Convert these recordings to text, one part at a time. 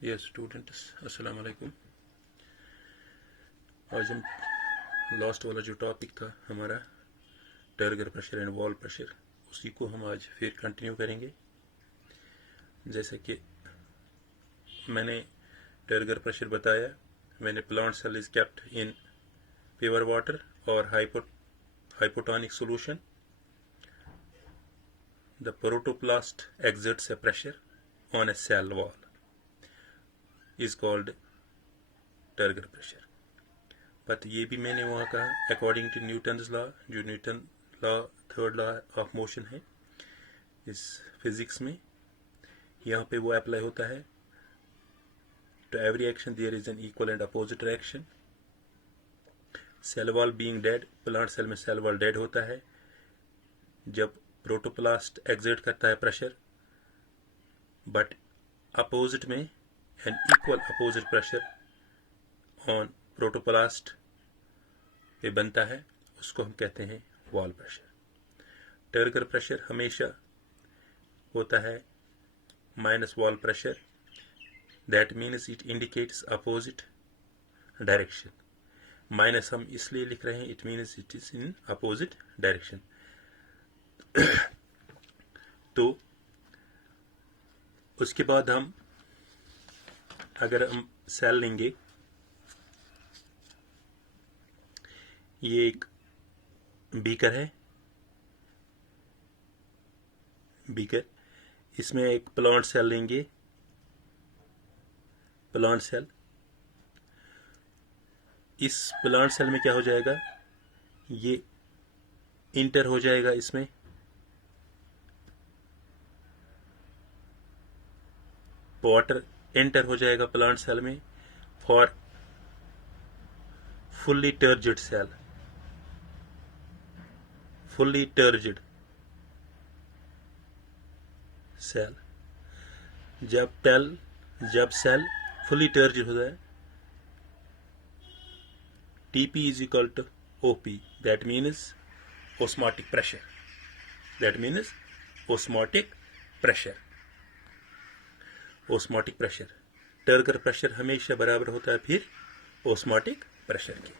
Yes students, अस्सलाम वालेकुम। आज हम लास्ट वाला जो टॉपिक था हमारा turgor pressure and wall pressure, उसी को हम आज फिर कंटिन्यू करेंगे। जैसे कि मैंने टर्गर प्रेशर बताया, मैंने plant cell is kept in pure water और hypotonic solution. The protoplast exerts a pressure on a cell wall is called turgor pressure. But ये भी मैंने वहाँ कहा अकॉर्डिंग टू न्यूटन्स लॉ, जो Newton law third law of motion है इस physics में, यहाँ पे वो अप्लाई होता है। To every action there is an equal and opposite reaction. Cell wall being dead, plant cell में सेल वॉल डेड होता है जब प्रोटोप्लास्ट एक्सर्ट करता है प्रेशर, बट अपोजिट में an equal opposite pressure on protoplast पे बनता है, उसको हम कहते हैं वॉल प्रेशर। टर्गर प्रेशर हमेशा होता है minus wall pressure, that means it indicates opposite direction. Minus हम इसलिए लिख रहे हैं, it means it is in opposite direction. तो उसके बाद हम अगर हम सेल लेंगे, ये एक बीकर है, बीकर, इसमें एक प्लांट सेल लेंगे, प्लांट सेल। इस प्लांट सेल में क्या हो जाएगा, ये इंटर हो जाएगा, इसमें वाटर एंटर हो जाएगा प्लांट सेल में for fully turgid cell, fully turgid cell. जब सेल फुल्ली टर्जिड होता है, TP is equal to OP, that means osmotic pressure, that means osmotic pressure, osmotic pressure। Turgor pressure हमेशा बराबर होता है फिर ओस्मोटिक प्रेशर के।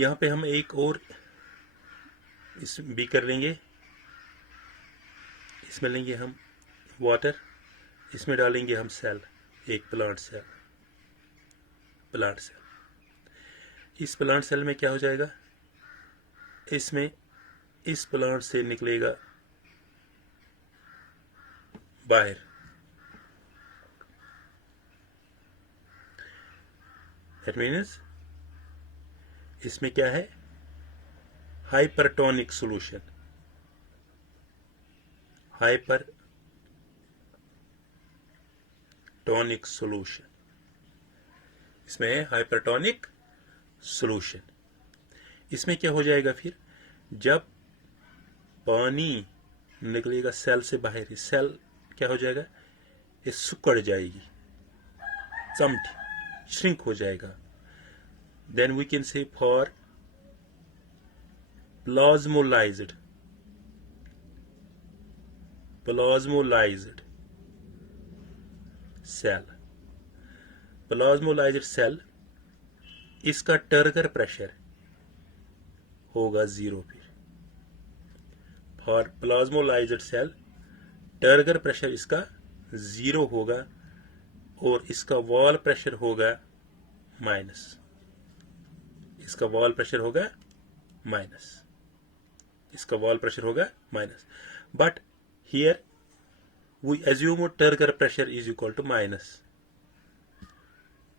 यहाँ पे हम एक और इस बीकर लेंगे, इसमें लेंगे हम वाटर, इसमें डालेंगे हम सेल, एक प्लांट सेल। इस प्लांट सेल में क्या हो जाएगा, इसमें इस प्लांट से निकलेगा बाहर, दैट मीन्स इसमें क्या है, हाइपरटोनिक सॉल्यूशन, हाइपरटोनिक सॉल्यूशन, इसमें है हाइपरटोनिक सॉल्यूशन। इसमें क्या हो जाएगा फिर, जब पानी निकलेगा सेल से बाहर, सेल क्या हो जाएगा, ये सुकड़ जाएगी, चमट श्रिंक हो जाएगा। Then we can say for plasmolysed cell, plasmolysed cell, इसका टर्गर प्रेशर होगा 0। फिर for plasmolysed cell turgor pressure इसका 0 होगा और इसका वॉल प्रेशर होगा माइनस, इसका वॉल प्रेशर होगा माइनस, इसका वॉल प्रेशर होगा minus. But here we assume turgor pressure is equal to minus,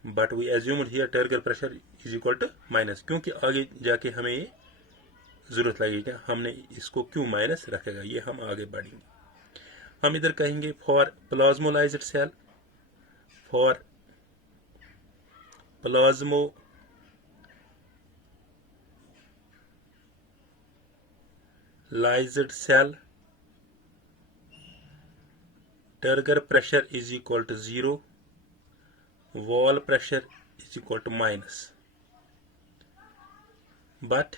but we assume here turgor pressure is equal to minus, क्योंकि आगे जाके हमें ये जरूरत लगेगा, हमने इसको क्यों माइनस रखेगा, ये हम आगे बढ़ेंगे। हम इधर कहेंगे for plasmolysed cell, for plasmolysed cell turgor pressure is equal to 0, wall pressure is equal to minus, but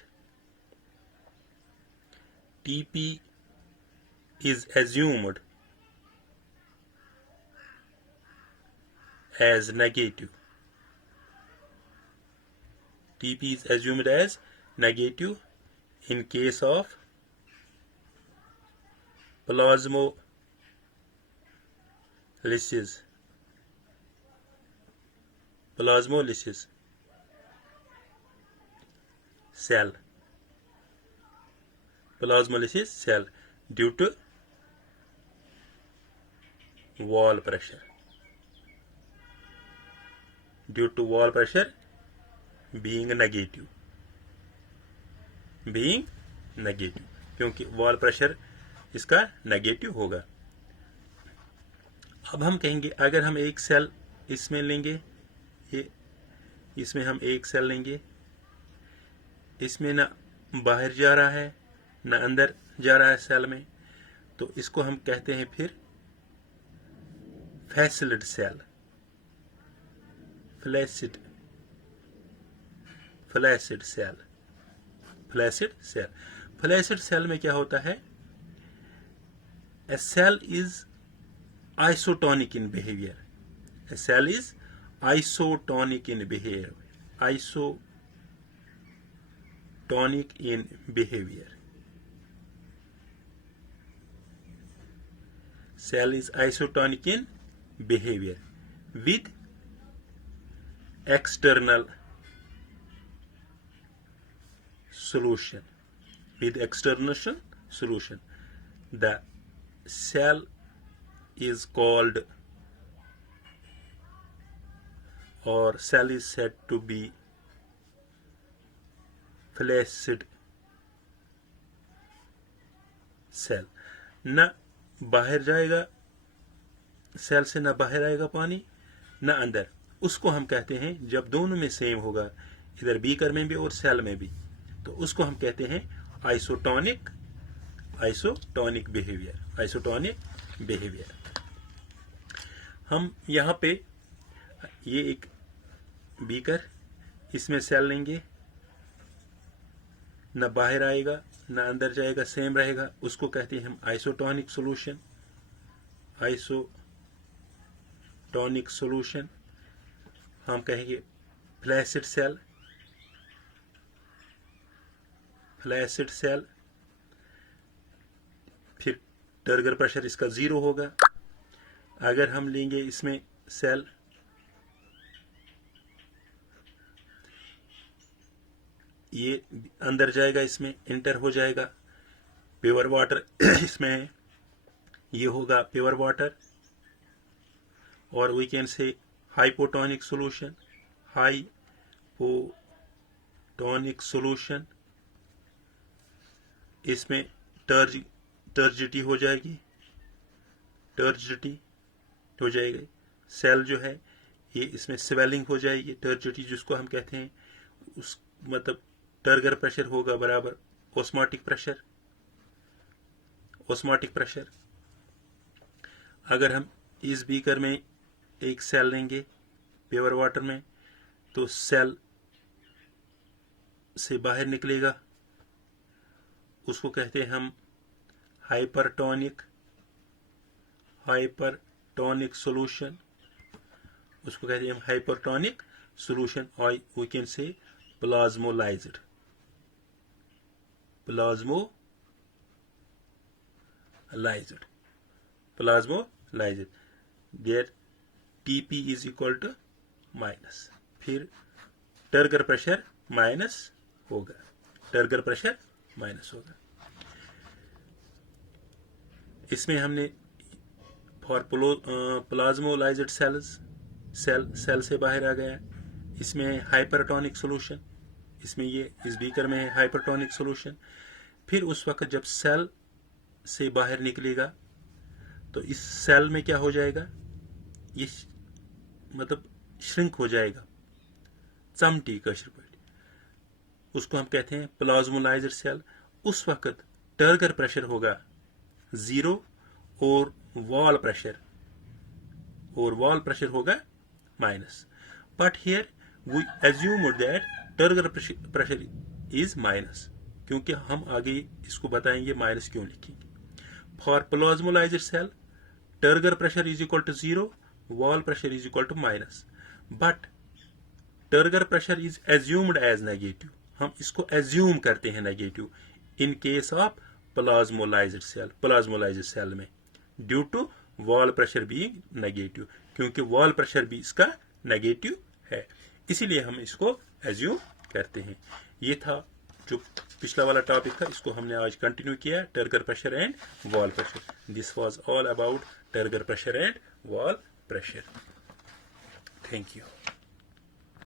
TP is assumed as negative. TP is assumed as negative in case of plasmolysis. Plasmolysis cell. Plasmolysis cell due to wall pressure. Due to wall pressure being negative. Being negative, क्योंकि wall pressure इसका negative होगा. अब हम कहेंगे अगर हम एक cell इसमें लेंगे, ये इसमें हम एक सेल लेंगे, इसमें ना बाहर जा रहा है ना अंदर जा रहा है सेल में, तो इसको हम कहते हैं फिर flaccid cell. Flaccid cell. Flaccid cell. Flaccid cell में क्या होता है? A cell is isotonic in behavior. A cell is isotonic in behavior. Isotonic in behavior. Cell is isotonic in behavior with external solution. With external solution. The cell is called, or cell is said to be flaccid cell. न बाहर जाएगा cell से, न बाहर आएगा पानी न अंदर. उसको हम कहते हैं, जब दोनों में सेम होगा, इधर बीकर में भी और सेल में भी, तो उसको हम कहते हैं आइसोटोनिक बिहेवियर. Isotonic behaviour. हम यहाँ पे ये एक बीकर, इसमें सेल लेंगे, न बाहर आएगा न अंदर जाएगा, सेम रहेगा, उसको कहते हैं हम आइसोटोनिक सॉल्यूशन. Isotonic solution. हम कहेंगे फ्लैसिड सेल. Flaccid cell. फिर टर्गर प्रेशर इसका 0 होगा. अगर हम लेंगे इसमें सेल, ये अंदर जाएगा, इसमें इंटर हो जाएगा. प्योर वाटर इसमें है, ये होगा प्योर वाटर, और we can say hypotonic solution. Hypotonic solution. इसमें टर्जिडिटी हो जाएगी. टर्जिडिटी हो जाएगी. सेल जो है ये, इसमें स्वेलिंग हो जाएगी. टर्जिडिटी जिसको हम कहते हैं, उस मतलब टर्गर प्रेशर होगा बराबर ऑस्मोटिक प्रेशर. Osmotic pressure. अगर हम इस बीकर में एक सेल लेंगे प्योर वाटर में, तो सेल से बाहर निकलेगा, उसको कहते हैं हम हाइपरटोनिक सॉल्यूशन. उसको कहते हैं हम हाइपरटोनिक सॉल्यूशन, और we can say plasmolysed. Their TP is equal to minus. फिर टर्गर प्रेशर माइनस होगा. टर्गर प्रेशर माइनस होगा. इसमें हमने फॉर प्लाज्मोलाइज्ड सेल से बाहर आ गया. इसमें हाइपरटोनिक सॉल्यूशन. इसमें ये इस बीकर में है हाइपरटोनिक सॉल्यूशन. फिर उस वक्त जब सेल से बाहर निकलेगा, तो इस सेल में क्या हो जाएगा? ये मतलब श्रिंक हो जाएगा. चमटी कशर पड़ी. उसको हम कहते हैं प्लाज्मोलाइज्ड सेल. उस वक्त टर्गर प्रेशर होगा 0 और वॉल प्रेशर होगा minus. But here we assume that turgor pressure is minus, क्योंकि हम आगे इसको बताएंगे माइनस क्यों लिखेंगे. For plasmolysed cell turgor pressure is equal to 0, wall pressure is equal to minus, but turgor pressure is assumed as negative, हम इसको assume करते हैं negative in case of plasmolysed cell में due to wall pressure being negative, क्योंकि wall pressure भी इसका negative है, इसीलिए हम इसको एज्यूम करते हैं। ये था जो पिछला वाला टॉपिक था, इसको हमने आज कंटिन्यू किया, turgor pressure and wall pressure. This was all about turgor pressure and wall pressure. Thank you.